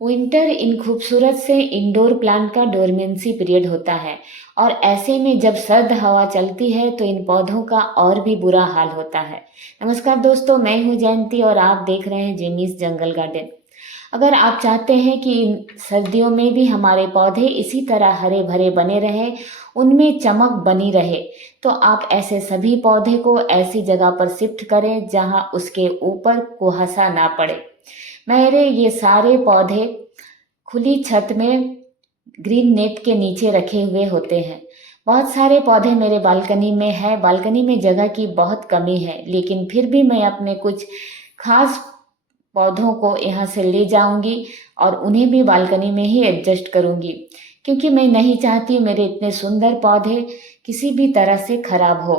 Winter इन खूबसूरत से indoor plant का डोरमेंसी पीरियड होता है। और ऐसे में जब सर्द हवा चलती है तो इन पौधों का और भी बुरा हाल होता है। नमस्कार दोस्तों, मैं हूं जयंती और आप देख रहे हैं जिमीज जंगल गार्डन। अगर आप चाहते हैं कि इन सर्दियों में भी हमारे पौधे इसी तरह हरे भरे बने रहें, उनमें चमक बनी रहे, तो आप ऐसे सभी पौधे को ऐसी जगह पर शिफ्ट करें जहां उसके ऊपर कुहासा ना पड़े। मेरे ये सारे पौधे खुली छत में ग्रीन नेट के नीचे रखे हुए होते हैं। बहुत सारे पौधे मेरे बालकनी में है। बालकनी में जगह की बहुत कमी है, लेकिन फिर भी मैं अपने कुछ खास पौधों को यहाँ से ले जाऊंगी और उन्हें भी बालकनी में ही एडजस्ट करूंगी, क्योंकि मैं नहीं चाहती मेरे इतने सुंदर पौधे किसी भी तरह से खराब हो।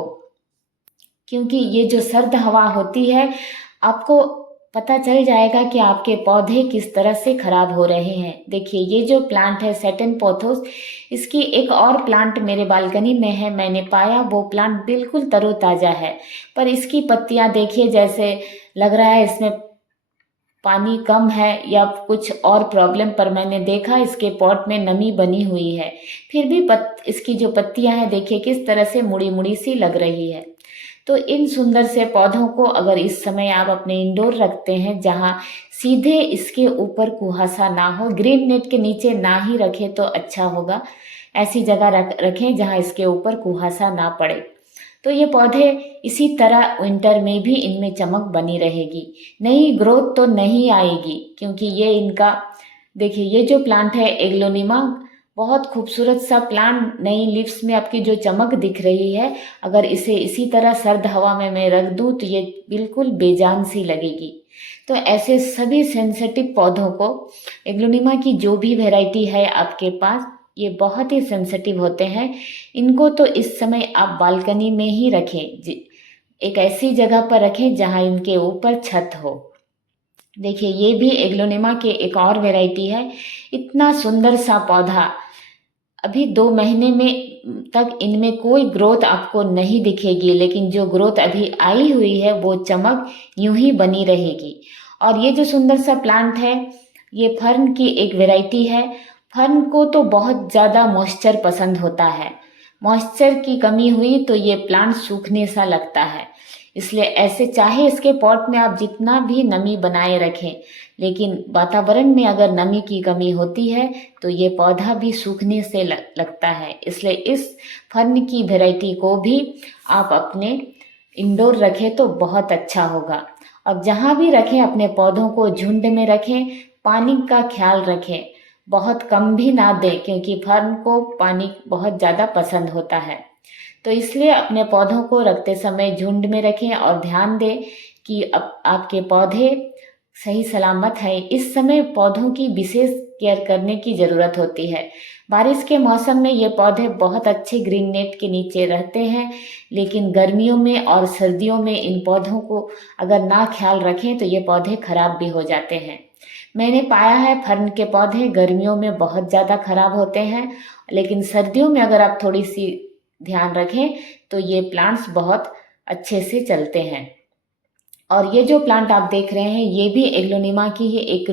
क्योंकि ये जो सर्द हवा होती है, आपको पता चल जाएगा कि आपके पौधे किस तरह से खराब हो रहे हैं। देखिए, ये जो प्लांट है सैटिन पोथोस, इसकी एक और प्लांट मेरे बालकनी में है। मैंने पाया वो प्लांट बिल्कुल तरोताज़ा है, पर इसकी पत्तियां देखिए, जैसे लग रहा है इसमें पानी कम है या कुछ और प्रॉब्लम, पर मैंने देखा इसके पॉट में नमी बनी हुई है। फिर भी इसकी जो पत्तियां हैं देखिए किस तरह से मुड़ी मुड़ी सी लग रही है। तो इन सुंदर से पौधों को अगर इस समय आप अपने इंडोर रखते हैं, जहाँ सीधे इसके ऊपर कुहासा ना हो, ग्रीन नेट के नीचे ना ही रखें तो अच्छा होगा। ऐसी जगह रखें जहाँ इसके ऊपर कुहासा ना पड़े। तो ये पौधे इसी तरह विंटर में भी इनमें चमक बनी रहेगी। नई ग्रोथ तो नहीं आएगी, क्योंकि ये इनका, देखिए ये जो प्लांट है एग्लोनिमा, बहुत खूबसूरत सा प्लांट, नई लीव्स में आपकी जो चमक दिख रही है, अगर इसे इसी तरह सर्द हवा में मैं रख दूं तो ये बिल्कुल बेजान सी लगेगी। तो ऐसे सभी सेंसिटिव पौधों को, एग्लोनिमा की जो भी वैरायटी है आपके पास, ये बहुत ही सेंसिटिव होते हैं। इनको तो इस समय आप बालकनी में ही रखें, एक ऐसी जगह पर रखें जहां इनके ऊपर छत हो। देखिए, ये भी एग्लोनिमा के एक और वैरायटी है। इतना सुंदर सा पौधा, अभी 2 महीने में तक इनमें कोई ग्रोथ आपको नहीं दिखेगी, लेकिन जो ग्रोथ अभी आई हुई है वो चमक यूं ही बनी रहेगी। और ये जो सुंदर सा प्लांट है, ये फर्न की एक वैरायटी है। फर्न को तो बहुत ज़्यादा मॉइस्चर पसंद होता है। मॉइस्चर की कमी हुई तो ये प्लांट सूखने सा लगता है। इसलिए ऐसे, चाहे इसके पॉट में आप जितना भी नमी बनाए रखें, लेकिन वातावरण में अगर नमी की कमी होती है तो ये पौधा भी सूखने से लगता है। इसलिए इस फर्न की वैरायटी को भी आप अपने इंडोर रखें तो बहुत अच्छा होगा। और जहाँ भी रखें अपने पौधों को झुंड में रखें, पानी का ख्याल रखें, बहुत कम भी ना दें, क्योंकि फर्न को पानी बहुत ज़्यादा पसंद होता है। तो इसलिए अपने पौधों को रखते समय झुंड में रखें और ध्यान दें कि आपके पौधे सही सलामत है। इस समय पौधों की विशेष केयर करने की ज़रूरत होती है। बारिश के मौसम में ये पौधे बहुत अच्छे ग्रीन नेट के नीचे रहते हैं, लेकिन गर्मियों में और सर्दियों में इन पौधों को अगर ना ख्याल रखें तो ये पौधे खराब भी हो जाते हैं। मैंने पाया है फर्न के पौधे गर्मियों में बहुत ज़्यादा खराब होते हैं, लेकिन सर्दियों में अगर आप थोड़ी सी ध्यान रखें तो ये प्लांट्स बहुत अच्छे से चलते हैं। और ये जो प्लांट आप देख रहे हैं, ये भी एग्लोनिमा की ही एक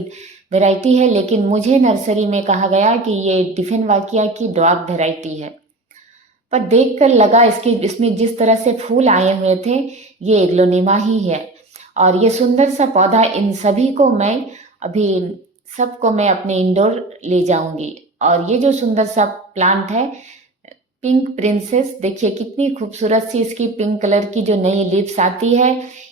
वैरायटी है, लेकिन मुझे नर्सरी में कहा गया कि ये डिफेनवाकिया की डॉग वैरायटी है। पर देखकर लगा इसमें जिस तरह से फूल आए हुए थे, ये एग्लोनिमा ही है। और ये सुंदर सा पौधा, इन सभी को मैं अभी सबको मैं अपने इंडोर ले जाऊंगी। और ये जो सुंदर सा प्लांट है पिंक प्रिंसेस, देखिए कितनी खूबसूरत सी इसकी पिंक कलर की जो नई लीव्स आती है।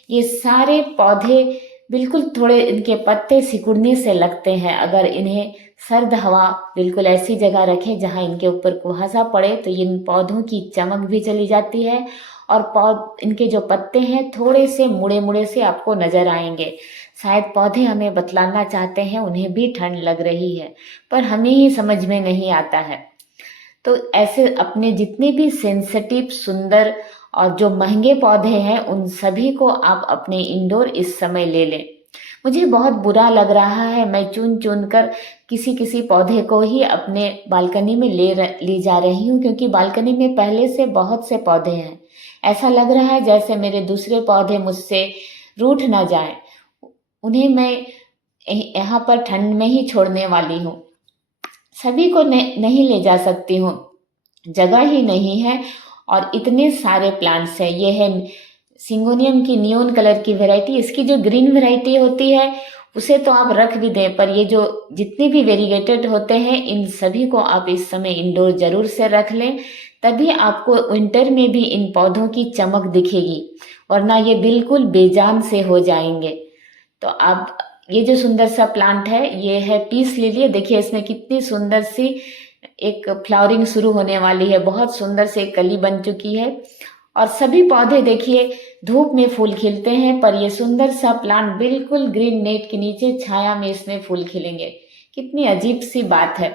ये सारे पौधे बिल्कुल, थोड़े इनके पत्ते सिकुड़ने से लगते हैं। अगर इन्हें सर्द हवा बिल्कुल ऐसी जगह रखें जहां इनके ऊपर कुहासा पड़े तो इन पौधों की चमक भी चली जाती है। और इनके जो पत्ते हैं थोड़े से मुड़े मुड़े से आपको नजर आएंगे। शायद पौधे हमें बतलाना चाहते हैं उन्हें भी ठंड लग रही है, पर हमें ही समझ में नहीं आता है। तो ऐसे अपने जितने भी सेंसिटिव, सुंदर और जो महंगे पौधे हैं, उन सभी को आप अपने इंडोर इस समय ले लें। मुझे बहुत बुरा लग रहा है, मैं चुन चुन कर किसी किसी पौधे को ही अपने बालकनी में ले जा रही हूँ, क्योंकि बालकनी में पहले से बहुत से पौधे हैं। ऐसा लग रहा है जैसे मेरे दूसरे पौधे मुझसे रूठ ना जाएं। उन्हें मैं यहाँ पर ठंड में ही छोड़ने वाली हूँ। सभी को नहीं ले जा सकती हूँ, जगह ही नहीं है। और इतने सारे प्लांट्स हैं। ये है सिंगोनियम की नियोन कलर की वैरायटी। इसकी जो ग्रीन वैरायटी होती है उसे तो आप रख भी दें, पर ये जो जितने भी वेरीगेटेड होते हैं इन सभी को आप इस समय इंडोर जरूर से रख लें, तभी आपको विंटर में भी इन पौधों की चमक दिखेगी, वरना ये बिल्कुल बेजान से हो जाएंगे। तो आप ये जो सुंदर सा प्लांट है ये है पीस लिली। देखिए इसमें कितनी सुंदर सी एक फ्लावरिंग शुरू होने वाली है, बहुत सुंदर से एक कली बन चुकी है। और सभी पौधे देखिए धूप में फूल खिलते हैं, पर ये सुंदर सा प्लांट बिल्कुल ग्रीन नेट के नीचे छाया में इसमें फूल खिलेंगे। कितनी अजीब सी बात है।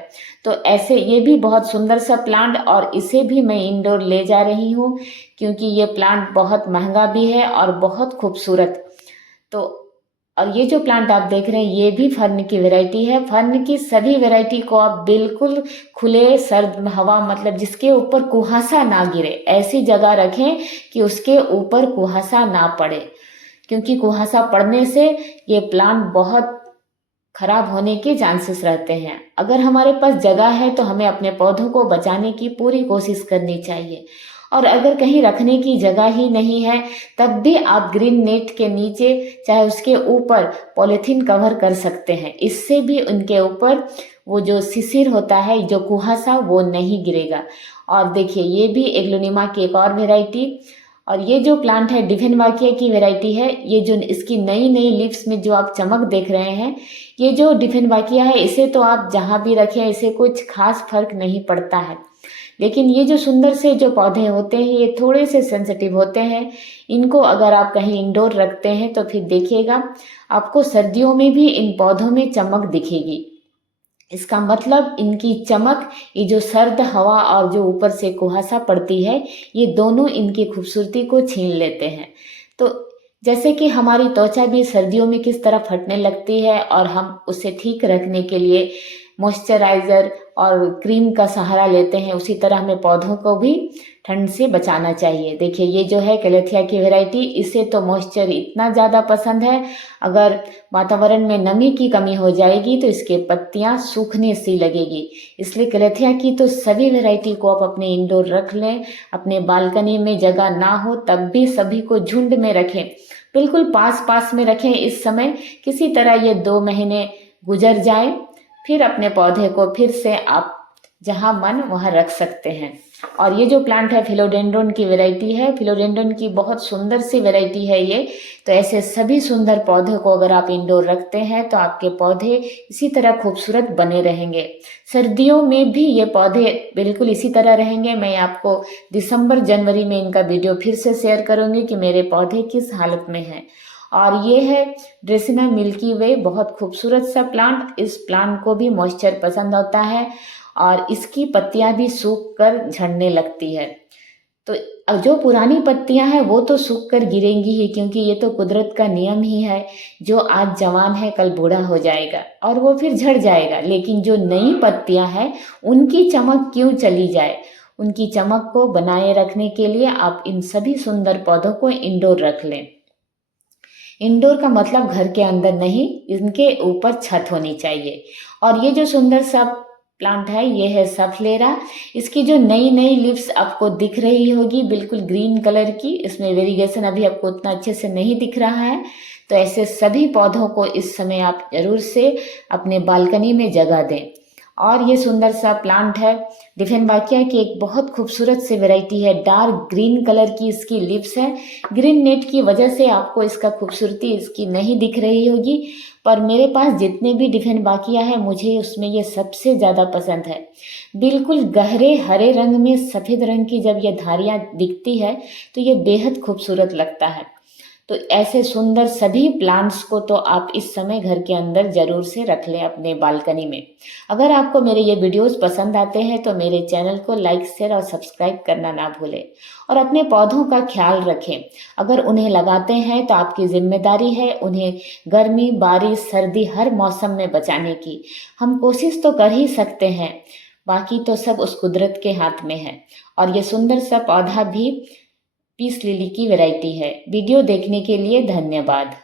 तो ऐसे ये भी बहुत सुंदर सा प्लांट, और इसे भी मैं इंडोर ले जा रही हूँ क्योंकि ये प्लांट बहुत महंगा भी है और बहुत खूबसूरत। तो और ये जो प्लांट आप देख रहे हैं ये भी फर्न की वैरायटी है। फर्न की सभी वैरायटी को आप बिल्कुल खुले सर्द हवा, मतलब जिसके ऊपर कुहासा ना गिरे, ऐसी जगह रखें कि उसके ऊपर कुहासा ना पड़े, क्योंकि कुहासा पड़ने से ये प्लांट बहुत खराब होने के चांसेस रहते हैं। अगर हमारे पास जगह है तो हमें अपने पौधों को बचाने की पूरी कोशिश करनी चाहिए। और अगर कहीं रखने की जगह ही नहीं है तब भी आप ग्रीन नेट के नीचे चाहे उसके ऊपर पॉलीथीन कवर कर सकते हैं। इससे भी उनके ऊपर वो जो शिशिर होता है, जो कुहासा, वो नहीं गिरेगा। और देखिए ये भी एग्लोनिमा की एक और वेराइटी। और ये जो प्लांट है डिफेनबाकिया की वैरायटी है। ये जो इसकी नई नई लीव्स में जो आप चमक देख रहे हैं, ये जो डिफेनबाकिया है इसे तो आप जहाँ भी रखें इसे कुछ खास फर्क नहीं पड़ता है। लेकिन ये जो सुंदर से जो पौधे होते हैं ये थोड़े से सेंसिटिव होते हैं। इनको अगर आप कहीं इंडोर रखते हैं तो फिर देखिएगा आपको सर्दियों में भी इन पौधों में चमक दिखेगी। इसका मतलब इनकी चमक, ये जो सर्द हवा और जो ऊपर से कुहासा पड़ती है, ये दोनों इनकी खूबसूरती को छीन लेते हैं। तो जैसे कि हमारी त्वचा भी सर्दियों में किस तरह फटने लगती है और हम उसे ठीक रखने के लिए मॉइस्चराइज़र और क्रीम का सहारा लेते हैं, उसी तरह हमें पौधों को भी ठंड से बचाना चाहिए। देखिए ये जो है कैलेथिया की वैरायटी, इसे तो मॉइस्चर इतना ज़्यादा पसंद है, अगर वातावरण में नमी की कमी हो जाएगी तो इसके पत्तियां सूखने सी लगेगी। इसलिए कैलेथिया की तो सभी वैरायटी को आप अपने इंडोर रख लें। अपने बालकनी में जगह ना हो तब भी सभी को झुंड में रखें, बिल्कुल पास पास में रखें। इस समय किसी तरह ये 2 महीने गुजर जाए, फिर अपने पौधे को फिर से आप जहाँ मन वहाँ रख सकते हैं। और ये जो प्लांट है फिलोडेंड्रोन की वैरायटी है। फिलोडेंड्रोन की बहुत सुंदर सी वैरायटी है ये। तो ऐसे सभी सुंदर पौधे को अगर आप इंडोर रखते हैं तो आपके पौधे इसी तरह खूबसूरत बने रहेंगे। सर्दियों में भी ये पौधे बिल्कुल इसी तरह रहेंगे। मैं आपको दिसंबर जनवरी में इनका वीडियो फिर से शेयर करूँगी कि मेरे पौधे किस हालत में हैं। और ये है ड्रेसिना मिल्की वे, बहुत खूबसूरत सा प्लांट। इस प्लांट को भी मॉइस्चर पसंद होता है और इसकी पत्तियां भी सूख कर झड़ने लगती है। तो जो पुरानी पत्तियां हैं वो तो सूख कर गिरेंगी ही, क्योंकि ये तो कुदरत का नियम ही है। जो आज जवान है कल बूढ़ा हो जाएगा और वो फिर झड़ जाएगा। लेकिन जो नई पत्तियां हैं उनकी चमक क्यों चली जाए। उनकी चमक को बनाए रखने के लिए आप इन सभी सुंदर पौधों को इंडोर रख लें। इंडोर का मतलब घर के अंदर नहीं, इनके ऊपर छत होनी चाहिए। और ये जो सुंदर सा प्लांट है ये है सफलेरा। इसकी जो नई नई लीव्स आपको दिख रही होगी बिल्कुल ग्रीन कलर की, इसमें वेरिगेशन अभी आपको उतना अच्छे से नहीं दिख रहा है। तो ऐसे सभी पौधों को इस समय आप जरूर से अपने बालकनी में जगह दें। और ये सुंदर सा प्लांट है डिफेनबाकिया की एक बहुत खूबसूरत सी वैरायटी है। डार्क ग्रीन कलर की इसकी लीव्स है। ग्रीन नेट की वजह से आपको इसका खूबसूरती इसकी नहीं दिख रही होगी, पर मेरे पास जितने भी डिफेनबाकिया है मुझे उसमें ये सबसे ज़्यादा पसंद है। बिल्कुल गहरे हरे रंग में सफ़ेद रंग की जब ये धारियाँ दिखती है तो ये बेहद खूबसूरत लगता है। तो ऐसे सुंदर सभी प्लांट्स को तो आप इस समय घर के अंदर ज़रूर से रख लें अपने बालकनी में। अगर आपको मेरे ये वीडियोस पसंद आते हैं तो मेरे चैनल को लाइक, शेयर और सब्सक्राइब करना ना भूलें। और अपने पौधों का ख्याल रखें। अगर उन्हें लगाते हैं तो आपकी जिम्मेदारी है उन्हें गर्मी, बारिश, सर्दी हर मौसम में बचाने की। हम कोशिश तो कर ही सकते हैं, बाकी तो सब उस कुदरत के हाथ में है। और ये सुंदर सा पौधा भी पीस लिली की वैरायटी है। वीडियो देखने के लिए धन्यवाद।